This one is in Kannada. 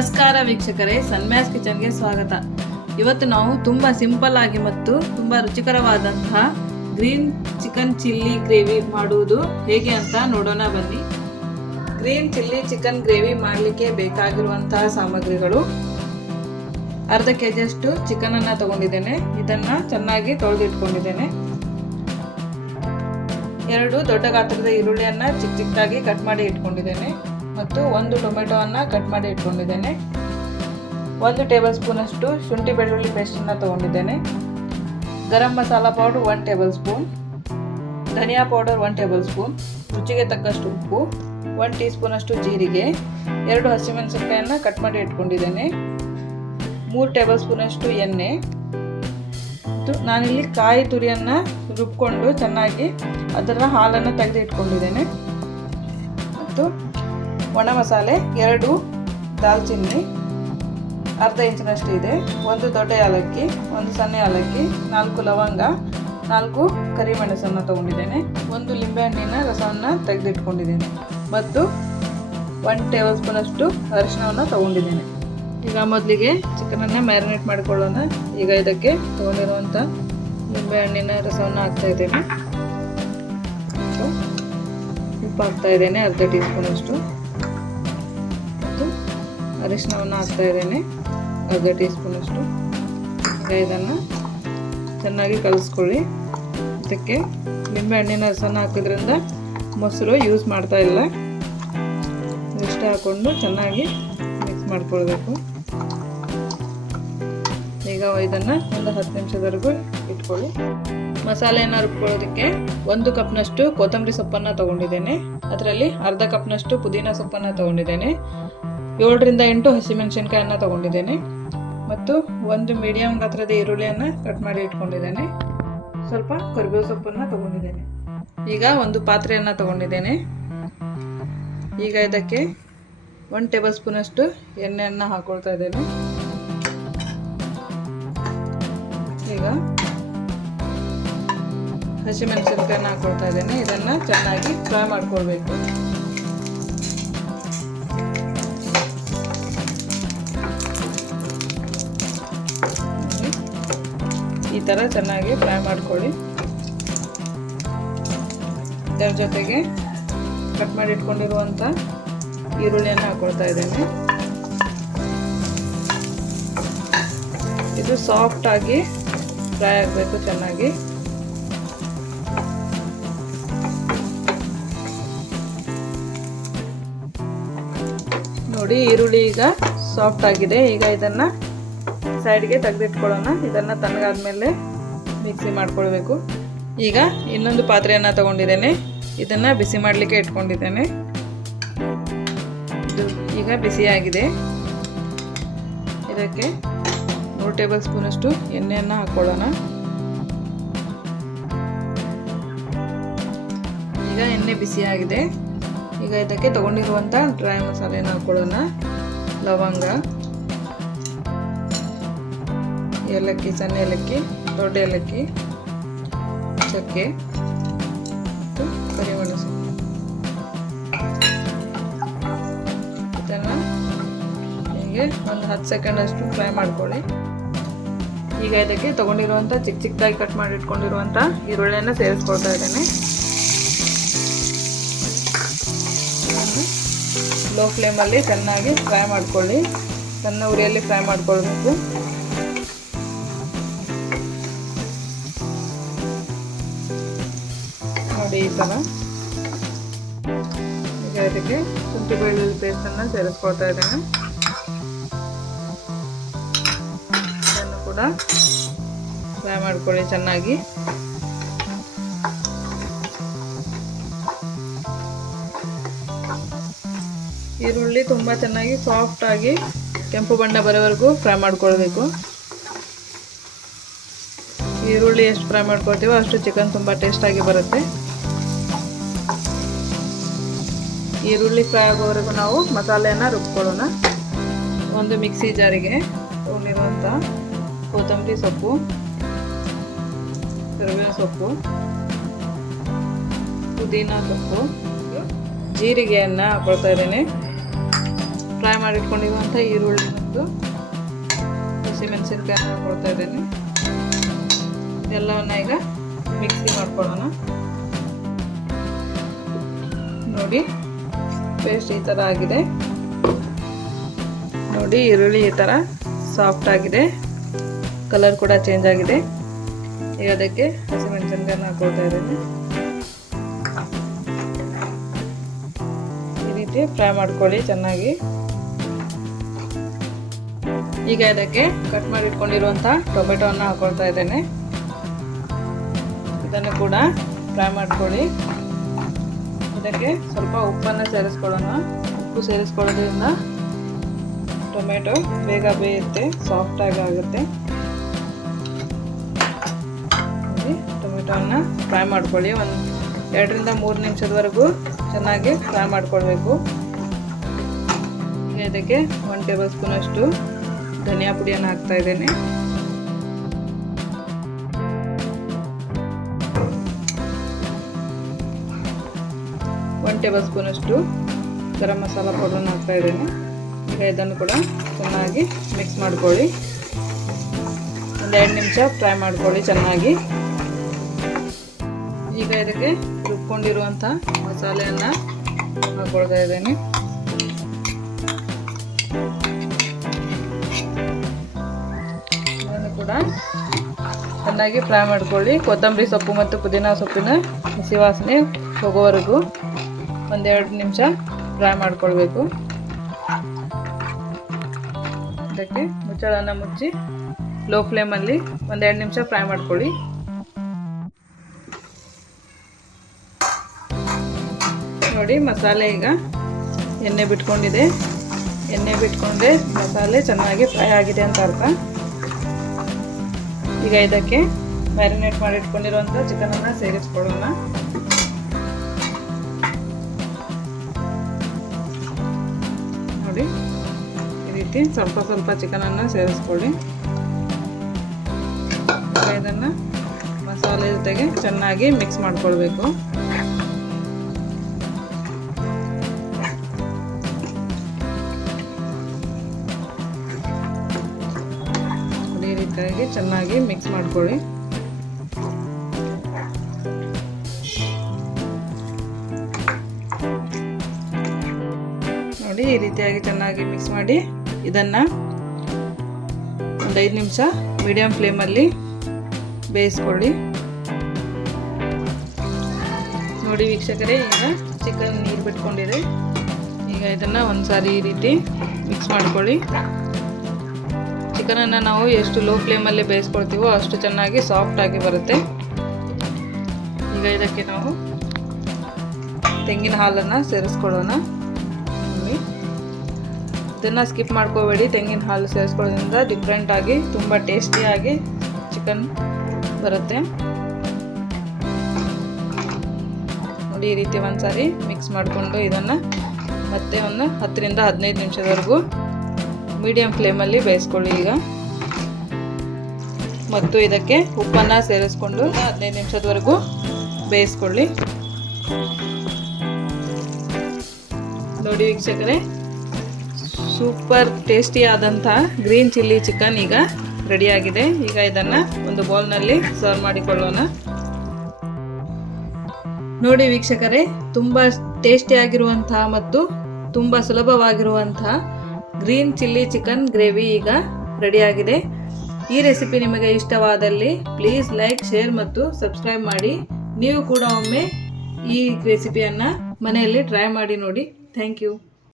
ನಮಸ್ಕಾರ ವೀಕ್ಷಕರೇ, ಸನ್ಮ್ಯಾಸ್ ಕಿಚನ್ಗೆ ಸ್ವಾಗತ. ಇವತ್ತು ನಾವು ತುಂಬ ಸಿಂಪಲ್ ಆಗಿ ಮತ್ತು ತುಂಬ ರುಚಿಕರವಾದಂತಹ ಗ್ರೀನ್ ಚಿಕನ್ ಚಿಲ್ಲಿ ಗ್ರೇವಿ ಮಾಡುವುದು ಹೇಗೆ ಅಂತ ನೋಡೋಣ ಬನ್ನಿ. ಗ್ರೀನ್ ಚಿಲ್ಲಿ ಚಿಕನ್ ಗ್ರೇವಿ ಮಾಡಲಿಕ್ಕೆ ಬೇಕಾಗಿರುವಂತಹ ಸಾಮಗ್ರಿಗಳು: ಅರ್ಧ ಕೆಜಿಯಷ್ಟು ಚಿಕನ್ ಅನ್ನು ತಗೊಂಡಿದ್ದೇನೆ. ಇದನ್ನು ಚೆನ್ನಾಗಿ ತೊಳೆದಿಟ್ಕೊಂಡಿದ್ದೇನೆ. 2 ದೊಡ್ಡ ಗಾತ್ರದ ಈರುಳ್ಳಿಯನ್ನು ಚಿಕ್ಕ ಚಿಕ್ಕದಾಗಿ ಕಟ್ ಮಾಡಿ ಇಟ್ಕೊಂಡಿದ್ದೇನೆ ಮತ್ತು 1 ಟೊಮೆಟೊವನ್ನು ಕಟ್ ಮಾಡಿ ಇಟ್ಕೊಂಡಿದ್ದೇನೆ. 1 ಟೇಬಲ್ ಸ್ಪೂನ್ ಅಷ್ಟು ಶುಂಠಿ ಬೆಳ್ಳುಳ್ಳಿ ಪೇಸ್ಟನ್ನು ತಗೊಂಡಿದ್ದೇನೆ. Garam masala powder 1 table spoon, ಧನಿಯಾ ಪೌಡರ್ 1 ಟೇಬಲ್ ಸ್ಪೂನ್, ರುಚಿಗೆ ತಕ್ಕಷ್ಟು ಉಪ್ಪು, 1 ಟೀ ಸ್ಪೂನ್ ಅಷ್ಟು ಜೀರಿಗೆ, 2 ಹಸಿಮೆಣಸಿನಕಾಯಿಯನ್ನು ಕಟ್ ಮಾಡಿ ಇಟ್ಕೊಂಡಿದ್ದೇನೆ, 3 ಟೇಬಲ್ ಸ್ಪೂನ್ ಅಷ್ಟು ಎಣ್ಣೆ ಮತ್ತು ನಾನಿಲ್ಲಿ ಕಾಯಿ ತುರಿಯನ್ನು ರುಬ್ಕೊಂಡು ಚೆನ್ನಾಗಿ ಅದರ ಹಾಲನ್ನು ತೆಗೆದು ಇಟ್ಕೊಂಡಿದ್ದೇನೆ ಮತ್ತು ಒಣ ಮಸಾಲೆ 2 ದಾಲ್ಚಿನ್ನಿ, ಅರ್ಧ ಇಂಚಿನಷ್ಟು ಇದೆ, 1 ದೊಡ್ಡ ಏಲಕ್ಕಿ, 1 ಸಣ್ಣ ಏಲಕ್ಕಿ, 4 ಲವಂಗ, 4 ಕರಿಮೆಣಸನ್ನು ತಗೊಂಡಿದ್ದೇನೆ, 1 ಲಿಂಬೆಹಣ್ಣಿನ ರಸವನ್ನು ತೆಗೆದಿಟ್ಕೊಂಡಿದ್ದೇನೆ ಮತ್ತು 1 ಟೇಬಲ್ ಸ್ಪೂನ್ ಅಷ್ಟು ಅರಿಶಿಣವನ್ನು ತಗೊಂಡಿದ್ದೇನೆ. ಈಗ ಮೊದಲಿಗೆ ಚಿಕನನ್ನು ಮ್ಯಾರಿನೇಟ್ ಮಾಡಿಕೊಳ್ಳೋಣ. ಈಗ ಇದಕ್ಕೆ ತಗೊಂಡಿರುವಂಥ ಲಿಂಬೆಹಣ್ಣಿನ ರಸವನ್ನು ಹಾಕ್ತಾ ಇದ್ದೇನೆ. ಉಪ್ಪು ಹಾಕ್ತಾ ಇದ್ದೇನೆ ಅರ್ಧ ಟೀ ಸ್ಪೂನ್ ಅಷ್ಟು ಮತ್ತು ಅರಿಶಿಣವನ್ನು ಹಾಕ್ತಾ ಇದ್ದೇನೆ ಅರ್ಧ ಟೀ ಸ್ಪೂನ್ ಅಷ್ಟು. ಈಗ ಇದನ್ನು ಚೆನ್ನಾಗಿ ಕಲಿಸ್ಕೊಳ್ಳಿ. ಇದಕ್ಕೆ ಲಿಂಬೆಹಣ್ಣಿನ ರಸನ ಹಾಕೋದ್ರಿಂದ ಮೊಸರು ಯೂಸ್ ಮಾಡ್ತಾ ಇಲ್ಲ. ಇಷ್ಟೇ ಹಾಕ್ಕೊಂಡು ಚೆನ್ನಾಗಿ ಮಿಕ್ಸ್ ಮಾಡ್ಕೊಳ್ಬೇಕು. ಈಗ ಇದನ್ನು ಒಂದು 10 ನಿಮಿಷದವರೆಗೂ ಇಟ್ಕೊಳ್ಳಿ. ಮಸಾಲೆಯನ್ನು ರುಬ್ಕೊಳ್ಳೋದಕ್ಕೆ 1 ಕಪ್ನಷ್ಟು ಕೊತ್ತಂಬರಿ ಸೊಪ್ಪನ್ನು ತಗೊಂಡಿದ್ದೇನೆ. ಅದರಲ್ಲಿ ಅರ್ಧ ಕಪ್ನಷ್ಟು ಪುದೀನ ಸೊಪ್ಪನ್ನು ತಗೊಂಡಿದ್ದೇನೆ. 7 ರಿಂದ 8 ಹಸಿಮೆಣಸಿನಕಾಯನ್ನು ತಗೊಂಡಿದ್ದೇನೆ ಮತ್ತು 1 ಮೀಡಿಯಂ ಗಾತ್ರದ ಈರುಳ್ಳಿಯನ್ನು ಕಟ್ ಮಾಡಿ ಇಟ್ಕೊಂಡಿದ್ದೇನೆ. ಸ್ವಲ್ಪ ಕರಿಬೇವು ಸೊಪ್ಪನ್ನು ತಗೊಂಡಿದ್ದೇನೆ. ಈಗ ಒಂದು ಪಾತ್ರೆಯನ್ನು ತಗೊಂಡಿದ್ದೇನೆ. ಈಗ ಇದಕ್ಕೆ 1 ಟೇಬಲ್ ಸ್ಪೂನ್ ಅಷ್ಟು ಎಣ್ಣೆಯನ್ನು ಹಾಕೊಳ್ತಾ ಇದ್ದೇನೆ. ಈಗ ಹಸಿಮೆಣಸಿನಕಾಯನ್ನು ಹಾಕೊಳ್ತಾ ಇದ್ದೇನೆ. ಇದನ್ನು ಚೆನ್ನಾಗಿ ಫ್ರೈ ಮಾಡ್ಕೊಳ್ಬೇಕು. ಈ ಥರ ಚೆನ್ನಾಗಿ ಫ್ರೈ ಮಾಡ್ಕೊಳ್ಳಿ. ಇದರ ಜೊತೆಗೆ ಕಟ್ ಮಾಡಿ ಇಟ್ಕೊಂಡಿರುವಂಥ ಈರುಳ್ಳಿಯನ್ನು ಹಾಕೊಳ್ತಾ ಇದ್ದೇನೆ. ಇದು ಸಾಫ್ಟ್ ಆಗಿ ಫ್ರೈ ಆಗಬೇಕು ಚೆನ್ನಾಗಿ. ನೋಡಿ, ಈರುಳ್ಳಿ ಈಗ ಸಾಫ್ಟ್ ಆಗಿದೆ. ಈಗ ಇದನ್ನು ಸೈಡ್ಗೆ ತೆಗೆದಿಟ್ಕೊಳ್ಳೋಣ. ಇದನ್ನು ತಣ್ಣಗಾದ್ಮೇಲೆ ಮಿಕ್ಸಿ ಮಾಡ್ಕೊಳ್ಬೇಕು. ಈಗ ಇನ್ನೊಂದು ಪಾತ್ರೆಯನ್ನು ತಗೊಂಡಿದ್ದೇನೆ. ಇದನ್ನು ಬಿಸಿ ಮಾಡಲಿಕ್ಕೆ ಇಟ್ಕೊಂಡಿದ್ದೇನೆ. ಇದು ಈಗ ಬಿಸಿಯಾಗಿದೆ. ಇದಕ್ಕೆ 3 ಟೇಬಲ್ ಸ್ಪೂನ್ ಅಷ್ಟು ಎಣ್ಣೆಯನ್ನು ಹಾಕ್ಕೊಳ್ಳೋಣ. ಈಗ ಎಣ್ಣೆ ಬಿಸಿಯಾಗಿದೆ. ಈಗ ಇದಕ್ಕೆ ತಗೊಂಡಿರುವಂಥ ಡ್ರೈ ಮಸಾಲೆಯನ್ನು ಹಾಕ್ಕೊಳ್ಳೋಣ. ಲವಂಗ, ಏಲಕ್ಕಿ, ಸಣ್ಣ ಏಲಕ್ಕಿ, ದೊಡ್ಡ ಏಲಕ್ಕಿ, ಚಕ್ಕೆ ಮತ್ತು ಕರಿಮೆಣಸು. ಇದನ್ನು ಹೀಗೆ ಒಂದು 10 ಸೆಕೆಂಡ್ ಅಷ್ಟು ಫ್ರೈ ಮಾಡ್ಕೊಳ್ಳಿ. ಈಗ ಇದಕ್ಕೆ ತಗೊಂಡಿರುವಂಥ ಚಿಕ್ಕ ಚಿಕ್ಕದಾಗಿ ಕಟ್ ಮಾಡಿ ಇಟ್ಕೊಂಡಿರುವಂಥ ಈರುಳ್ಳಿಯನ್ನು ಸೇರಿಸ್ಕೊಳ್ತಾ ಇದ್ದೇನೆ. ಲೋ ಫ್ಲೇಮಲ್ಲಿ ಚೆನ್ನಾಗಿ ಫ್ರೈ ಮಾಡ್ಕೊಳ್ಳಿ. ಸಣ್ಣ ಉರಿಯಲ್ಲಿ ಫ್ರೈ ಮಾಡ್ಕೊಳ್ಬೇಕು. ನೋಡಿ, ಈ ಥರ. ಈಗ ಇದಕ್ಕೆ ಶುಂಠಿ ಬೆಳ್ಳುಳ್ಳಿ ಪೇಸ್ಟನ್ನು ಸೇರಿಸ್ಕೊಳ್ತಾ ಇದ್ದೇನೆ. ಇದನ್ನು ಕೂಡ ಫ್ರೈ ಮಾಡ್ಕೊಳ್ಳಿ ಚೆನ್ನಾಗಿ. ಈರುಳ್ಳಿ ತುಂಬ ಚೆನ್ನಾಗಿ ಸಾಫ್ಟ್ ಆಗಿ ಕೆಂಪು ಬಣ್ಣ ಬರೋವರೆಗೂ ಫ್ರೈ ಮಾಡ್ಕೊಳ್ಬೇಕು. ಈರುಳ್ಳಿ ಎಷ್ಟು ಫ್ರೈ ಮಾಡ್ಕೊಳ್ತೀವೋ ಅಷ್ಟು ಚಿಕನ್ ತುಂಬ ಟೇಸ್ಟಾಗಿ ಬರುತ್ತೆ. ಈರುಳ್ಳಿ ಫ್ರೈ ಆಗೋವರೆಗೂ ನಾವು ಮಸಾಲೆಯನ್ನು ರುಬ್ಕೊಳ್ಳೋಣ. ಒಂದು ಮಿಕ್ಸಿ ಜಾರಿಗೆ ತಗೊಂಡಿರುವಂಥ ಕೊತ್ತಂಬರಿ ಸೊಪ್ಪು, ಕರಿಬೇವು ಸೊಪ್ಪು, ಪುದೀನ ಸೊಪ್ಪು, ಜೀರಿಗೆಯನ್ನು ಹಾಕೊಳ್ತಾ ಇದ್ದೇನೆ. ಫ್ರೈ ಮಾಡಿಟ್ಕೊಂಡಿರುವಂಥ ಈರುಳ್ಳಿ ಮತ್ತು ಹಸಿಮೆಣಸಿನಕಾಯಿ ಹಾಕೊಳ್ತಾ ಇದ್ದೇನೆ. ಎಲ್ಲವನ್ನ ಈಗ ಮಿಕ್ಸಿ ಮಾಡ್ಕೊಳ್ಳೋಣ. ನೋಡಿ ಪೇಸ್ಟ್ ಈ ಥರ ಆಗಿದೆ. ನೋಡಿ ಈರುಳ್ಳಿ ಈ ಥರ ಸಾಫ್ಟ್ ಆಗಿದೆ, ಕಲರ್ ಕೂಡ ಚೇಂಜ್ ಆಗಿದೆ. ಈಗ ಅದಕ್ಕೆ ಹಸಿಮೆಣಸಿನಕಾಯಿನ ಹಾಕೊಳ್ತಾ ಇದ್ದೇನೆ. ಈ ರೀತಿ ಫ್ರೈ ಮಾಡ್ಕೊಳ್ಳಿ ಚೆನ್ನಾಗಿ. ಈಗ ಇದಕ್ಕೆ ಕಟ್ ಮಾಡಿ ಇಟ್ಕೊಂಡಿರುವಂಥ ಟೊಮೆಟೊವನ್ನು ಹಾಕೊಳ್ತಾ ಇದ್ದೇನೆ. ಇದನ್ನು ಕೂಡ ಫ್ರೈ ಮಾಡ್ಕೊಳ್ಳಿ. ಇದಕ್ಕೆ ಸ್ವಲ್ಪ ಉಪ್ಪನ್ನು ಸೇರಿಸ್ಕೊಳ್ಳೋಣ. ಉಪ್ಪು ಸೇರಿಸ್ಕೊಳ್ಳೋದ್ರಿಂದ ಟೊಮೆಟೊ ಬೇಗ ಬೇಯುತ್ತೆ, ಸಾಫ್ಟಾಗಿ ಆಗುತ್ತೆ. ಟೊಮೆಟೊವನ್ನು ಫ್ರೈ ಮಾಡ್ಕೊಳ್ಳಿ. 2 ರಿಂದ 3 ನಿಮಿಷದವರೆಗೂ ಚೆನ್ನಾಗಿ ಫ್ರೈ ಮಾಡ್ಕೊಳ್ಬೇಕು. ಇದಕ್ಕೆ 1 ಟೇಬಲ್ ಸ್ಪೂನ್ ಅಷ್ಟು ಧನಿಯಾ ಪುಡಿಯನ್ನು ಹಾಕ್ತಾ ಇದ್ದೇನೆ. ಒಂದು ಟೇಬಲ್ ಸ್ಪೂನ್ ಅಷ್ಟು ಗರಂ ಮಸಾಲ ಪೌಡರನ್ನು ಹಾಕ್ತಾ ಇದ್ದೇನೆ. ಈಗ ಇದನ್ನು ಕೂಡ ಚೆನ್ನಾಗಿ ಮಿಕ್ಸ್ ಮಾಡ್ಕೊಳ್ಳಿ. 1-2 ನಿಮಿಷ ಫ್ರೈ ಮಾಡ್ಕೊಳ್ಳಿ ಚೆನ್ನಾಗಿ. ಈಗ ಇದಕ್ಕೆ ರುಬ್ಕೊಂಡಿರುವಂಥ ಮಸಾಲೆಯನ್ನು ಹಾಕೊಳ್ತಾ ಇದ್ದೇನೆ. ಇದನ್ನು ಕೂಡ ಚೆನ್ನಾಗಿ ಫ್ರೈ ಮಾಡ್ಕೊಳ್ಳಿ. ಕೊತ್ತಂಬರಿ ಸೊಪ್ಪು ಮತ್ತು ಪುದೀನ ಸೊಪ್ಪಿನ ಹಸಿ ವಾಸನೆ ಹೋಗೋವರೆಗೂ 1-2 ನಿಮಿಷ ಫ್ರೈ ಮಾಡ್ಕೊಳ್ಬೇಕು. ಇದಕ್ಕೆ ಮುಚ್ಚಳನ ಮುಚ್ಚಿ ಲೋ ಫ್ಲೇಮಲ್ಲಿ 1-2 ನಿಮಿಷ ಫ್ರೈ ಮಾಡ್ಕೊಳ್ಳಿ. ನೋಡಿ ಮಸಾಲೆ ಈಗ ಎಣ್ಣೆ ಬಿಟ್ಕೊಂಡಿದೆ. ಎಣ್ಣೆ ಬಿಟ್ಕೊಂಡ್ರೆ ಮಸಾಲೆ ಚೆನ್ನಾಗಿ ಫ್ರೈ ಆಗಿದೆ ಅಂತ ಅರ್ಥ. ಈಗ ಇದಕ್ಕೆ ಮ್ಯಾರಿನೇಟ್ ಮಾಡಿ ಇಟ್ಕೊಂಡಿರುವಂಥ ಚಿಕನನ್ನು ಸೇರಿಸ್ಕೊಳ್ಳೋಣ. ನೋಡಿ ಈ ರೀತಿ ಸ್ವಲ್ಪ ಸ್ವಲ್ಪ ಚಿಕನನ್ನು ಸೇರಿಸ್ಕೊಳ್ಳಿ. ಇದನ್ನು ಮಸಾಲೆ ಜೊತೆಗೆ ಚೆನ್ನಾಗಿ ಮಿಕ್ಸ್ ಮಾಡ್ಕೊಳ್ಬೇಕು. ಈ ರೀತಿಯಾಗಿ ಚೆನ್ನಾಗಿ ಮಿಕ್ಸ್ ಮಾಡ್ಕೊಳ್ಳಿ. ನೋಡಿ ಈ ರೀತಿಯಾಗಿ ಚೆನ್ನಾಗಿ ಮಿಕ್ಸ್ ಮಾಡಿ ಇದನ್ನು 1-5 ನಿಮಿಷ ಮೀಡಿಯಂ ಫ್ಲೇಮಲ್ಲಿ ಬೇಯಿಸ್ಕೊಳ್ಳಿ. ನೋಡಿ ವೀಕ್ಷಕರೇ, ಈಗ ಚಿಕನ್ ನೀರು ಬಿಟ್ಕೊಂಡಿದೆ. ಈಗ ಇದನ್ನು ಒಂದ್ಸಾರಿ ಈ ರೀತಿ ಮಿಕ್ಸ್ ಮಾಡ್ಕೊಳ್ಳಿ. ಚಿಕನನ್ನು ನಾವು ಎಷ್ಟು ಲೋ ಫ್ಲೇಮಲ್ಲಿ ಬೇಯಿಸ್ಕೊಳ್ತೀವೋ ಅಷ್ಟು ಚೆನ್ನಾಗಿ ಸಾಫ್ಟಾಗಿ ಬರುತ್ತೆ. ಈಗ ಇದಕ್ಕೆ ನಾವು ತೆಂಗಿನ ಹಾಲನ್ನು ಸೇರಿಸ್ಕೊಳ್ಳೋಣ. ಇದನ್ನು ಸ್ಕಿಪ್ ಮಾಡ್ಕೋಬೇಡಿ. ತೆಂಗಿನ ಹಾಲು ಸೇರಿಸ್ಕೊಳ್ಳೋದ್ರಿಂದ ಡಿಫ್ರೆಂಟಾಗಿ ತುಂಬ ಟೇಸ್ಟಿಯಾಗಿ ಚಿಕನ್ ಬರುತ್ತೆ. ನೋಡಿ ಈ ರೀತಿ ಒಂದ್ಸಾರಿ ಮಿಕ್ಸ್ ಮಾಡಿಕೊಂಡು ಇದನ್ನು ಮತ್ತೆ ಒಂದು 10 ರಿಂದ 15 ನಿಮಿಷದವರೆಗೂ ಮೀಡಿಯಂ ಫ್ಲೇಮಲ್ಲಿ ಬೇಯಿಸ್ಕೊಳ್ಳಿ. ಈಗ ಮತ್ತು ಇದಕ್ಕೆ ಉಪ್ಪನ್ನು ಸೇರಿಸ್ಕೊಂಡು 15 ನಿಮಿಷದವರೆಗೂ ಬೇಯಿಸ್ಕೊಳ್ಳಿ. ನೋಡಿ ವೀಕ್ಷಕರೇ, ಸೂಪರ್ ಟೇಸ್ಟಿ ಆದಂಥ ಗ್ರೀನ್ ಚಿಲ್ಲಿ ಚಿಕನ್ ಈಗ ರೆಡಿಯಾಗಿದೆ. ಈಗ ಇದನ್ನು ಒಂದು ಬೌಲ್ನಲ್ಲಿ ಸರ್ವ್ ಮಾಡಿಕೊಳ್ಳೋಣ. ನೋಡಿ ವೀಕ್ಷಕರೇ, ತುಂಬ ಟೇಸ್ಟಿಯಾಗಿರುವಂತಹ ಮತ್ತು ತುಂಬ ಸುಲಭವಾಗಿರುವಂತಹ ಗ್ರೀನ್ ಚಿಲ್ಲಿ ಚಿಕನ್ ಗ್ರೇವಿ ಈಗ ರೆಡಿಯಾಗಿದೆ. ಈ ರೆಸಿಪಿ ನಿಮಗೆ ಇಷ್ಟವಾದಲ್ಲಿ ಪ್ಲೀಸ್ ಲೈಕ್, ಶೇರ್ ಮತ್ತು ಸಬ್ಸ್ಕ್ರೈಬ್ ಮಾಡಿ. ನೀವು ಕೂಡ ಒಮ್ಮೆ ಈ ರೆಸಿಪಿಯನ್ನು ಮನೆಯಲ್ಲಿ ಟ್ರೈ ಮಾಡಿ ನೋಡಿ. Thank you.